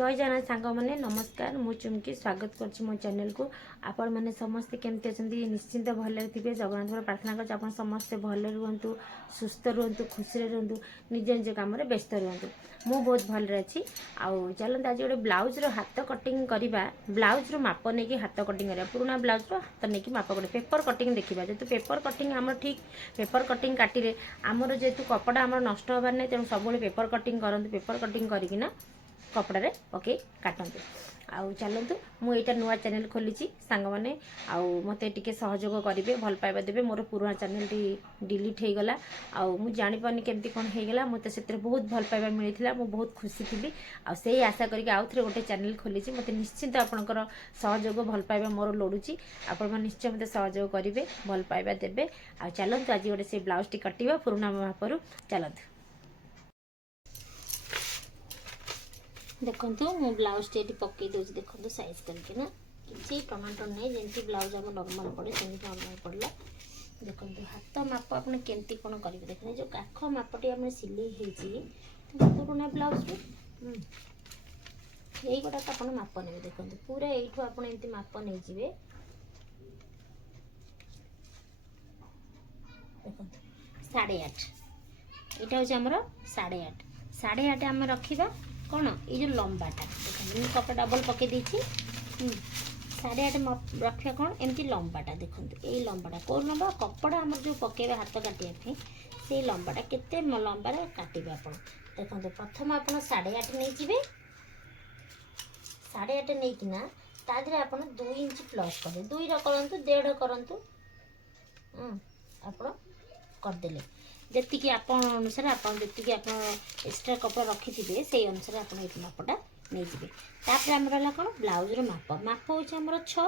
जय जगन्नाथ सांग मैंने नमस्कार मु चुमकी स्वागत कर मो चैनल को आपण मैंने समस्ते केमती अच्छा निश्चिंत भले थे जगन्नाथ प्रार्थना कर समस्ते भल रुहतु सुस्थ रुहतु खुशी रुहतु निज निज कम व्यस्त रुहतु मु बहुत भल अच्छी आउ चलते आज गोटे ब्लाउज हाथ कटिंग करवा ब्लाउज माप नहीं हाथ कटिंग करा पुराना ब्लाउज हाथ नहीं माप कर पेपर कटिंग देखा जेहतु पेपर कटिंग आम ठीक पेपर कटिंग काटिले आमर जेहतु कपड़ा आम नष्ट हबार नहीं तेणु सब पेपर कटिंग करते पेपर कटिंग करना कपड़े पकई काटते आउ चलतु मुझे नुआ चैनल खोली सांग मैंने आउ मत टे सहयोग करेंगे भल पाइबा देवे मोर पुराना चैनल टी डिलीट हो गला आउ मुझे जापानी केमती कौन होगा मत से बहुत भल पाइबा मिलता मुझे बहुत खुशी थी आउ से आशा करके आउ थे गोटे चैनल खोली मत निश्चिंत आपंकर सहयोग भल पाइबा मोर लोड़ुची आपण निश्चय मत सहयोग करेंगे भल पाइबा देवे आउ चलतु आज गोटे से ब्लाउज टी कटिवा पुराना मापरू चलतु देखु मु ब्लाउज टे पकई दूसरी देखो साइज करके ना किसी टमाटर नहीं जमी ब्लाउज आम नर्माल पड़े सेम नर्माल पड़ला देखो हाथ माप आप केमती कौन करेंगे देखते जो काख मापटी आम सिले पुराना ब्लाउज यही गुड़ाक आप माप ने देखो पूरा यू आप माप नहीं जाए देखो 8.5 यहाँ हूँ आमर 8.5 8.5 आम रखा कौन ये जो लंबाटा देखो कपड़ा डबल पकई देती 8.5 रखा कौन एमती लंबाटा देखो ये लंबाटा कौ लंबा कपड़ा आम जो पकेबे हाथ काटिया से लंबाटा केते लंबा काटिबे आप देखो प्रथम आप 8.5 नहीं जाए 8.5 नहीं कि तादे आप 2 इंच प्लस करें 2 करूँ 1.5 करूँ आप करदे जी आप अनुसार आप जी आप एक्सट्रा कपड़ा रखी थे से अनुसार आप मापटा नहीं जाए तापर आम रहा कौन ब्लाउज माप माप हूँ आम 6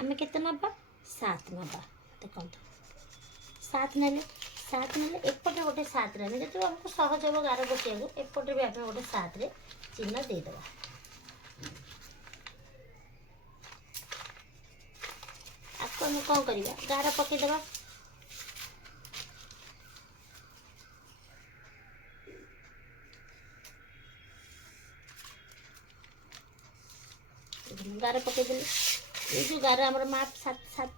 आम के नवा 7 नवा देखो 7 ना 7 ना एपटे गोटे 7 रे जो आमको सहज हम गार बटिया एपटे भी आप गोटे 7 रे चिन्ह देदेव आपको आम कौन करवा गार पकईदेवा गार पकईदे ये जो गार आम माप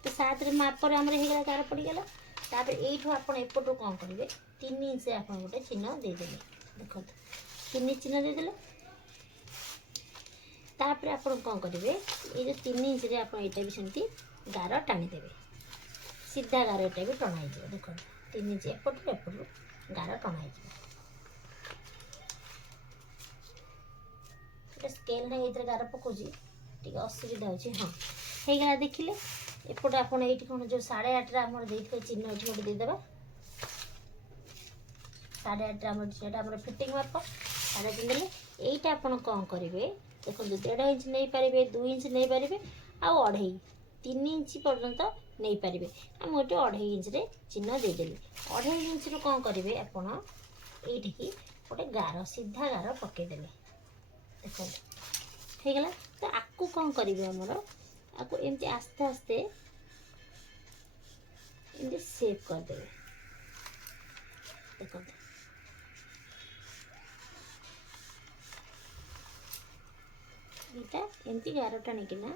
7 माप पर आम हो गार पड़गला तापर यू आप एपटू कौन करेंगे 3 इंच आप गोटे चिन्ह देदे देखो 3 इंच चिन्ह देदे तापर आप कौन करेंगे ये जो 3 इंच रे आप यहाँ भी सेमती गार टाणीदेवे सीधा गार यहाँ भी टणाई देखो 3 इंच एपटू एपटू गार टणाई स्केल ना ये गार पकाउची टी असुविधा हो हाँ होगा देखिले एपटे आप कौन जो 8.5 आम दे चिन्ह ये गोटे देदेवा 8.5 आम फिटिंग माप 8.5 देले यहीटा आप कौन करेंगे देखो 1.5 इंच नहीं पारे 2 इंच नहीं पारे आउ 2.5 3 इंच पर्यंत नहीं पारे आम गोटे 2.5 इंच रे चिन्ह देदेली 2.5 इंच रू कौन करेंगे आप ये गोटे गार सीधा गार पकईदे देखो होगला तो आपको कौन करेंगे आमर आपको एमती आस्ते आस्ते एमती सेप करदे देखो यहाँ एमती गार टाणिकिना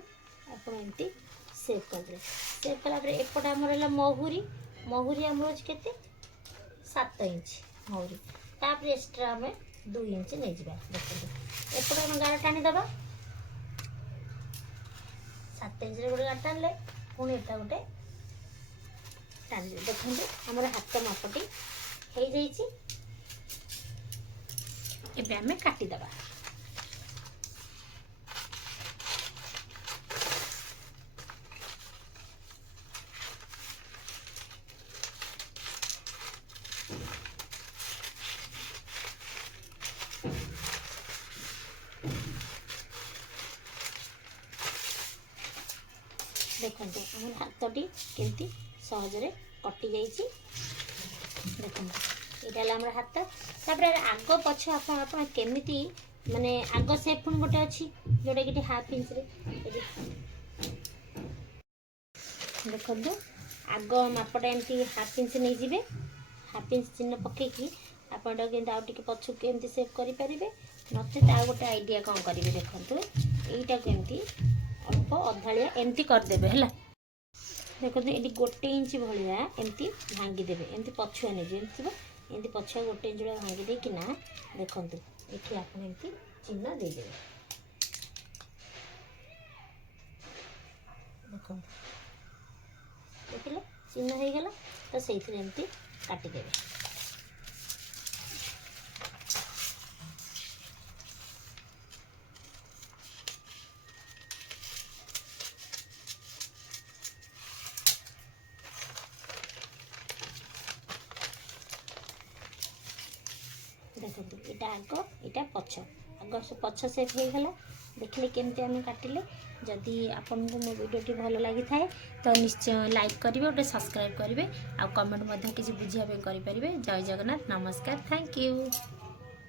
आप एमती सेप करदे सेप कलापर एपटे आम रहा महुरी महुरी आम के 7 इंच महुरी तापर एक्सट्रा आम 2 इंच नहीं जावा देखो एपटे आम गार टाणीदेवा 7 इंच गोटे गार टाणिले पुणी एटा गोटे टाणी देखो आम हाथ मापटी हो जाइए आम काटिदेवा देखो आम हाथटी केमती सहजरे कटि जाइए देखो यहाँ आम हाथ तापर आग पछ आप केमी माने आग सेप पुणी गोटे अच्छी जोटा कि 1/2 इंच देखो आग मापटा एमती 1/2 इंच नहीं जाए 1/2 इंच चिन्ह पकईकि आपटे पछुक एमती सेप करेंगे नचेत आ गोटे आइडिया कौन करेंगे देखो यहीटा को एमती अल्प अधाड़िया एमती करदे है देखो ये गोटे इंच भाया एमती भांगीदेवे एमती पछुआ नहीं जमी एमती पछुआ गोटे इंच भाया भांगी देना देखो ये आप एमती चिन्ह देदेवे देखो देखिले चिन्ह हो गला तो से एमती काटिदेवे देखो यहाँ आग यहाँ पछ आग पछ सेप हो गला देखिले केमती आम काटिले जदि आपन को मो वीडियोटी भल लगी थाए तो निश्चय लाइक करेंगे गोटे सब्सक्राइब करेंगे आ कमेंट किसी बुझापी करेंगे। जय जगन्नाथ नमस्कार थैंक यू।